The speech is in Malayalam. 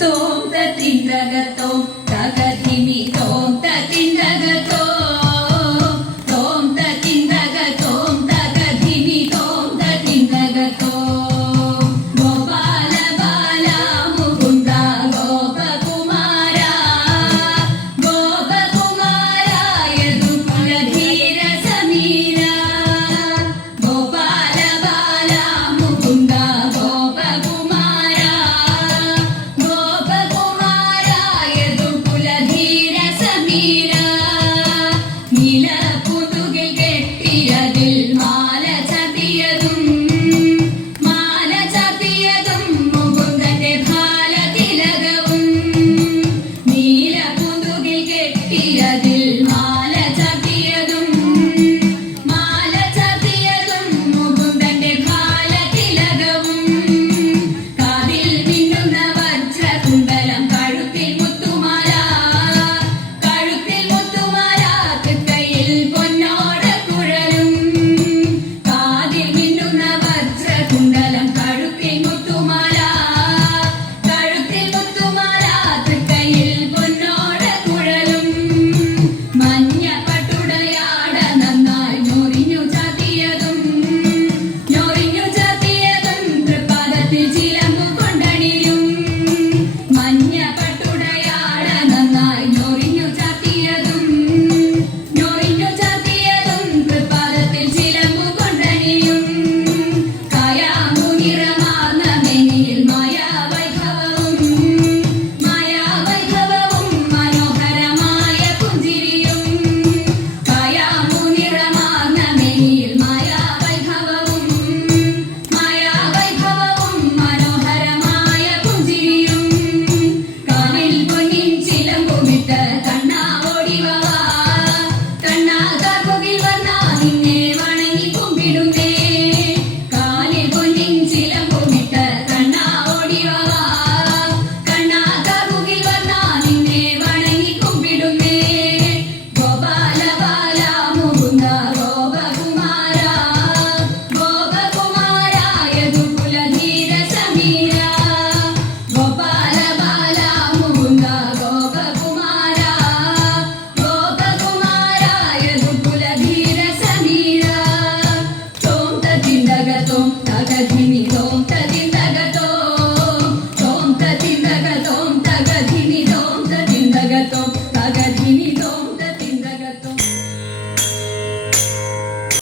തോം തത്തിന്തകത്തോം Yeah.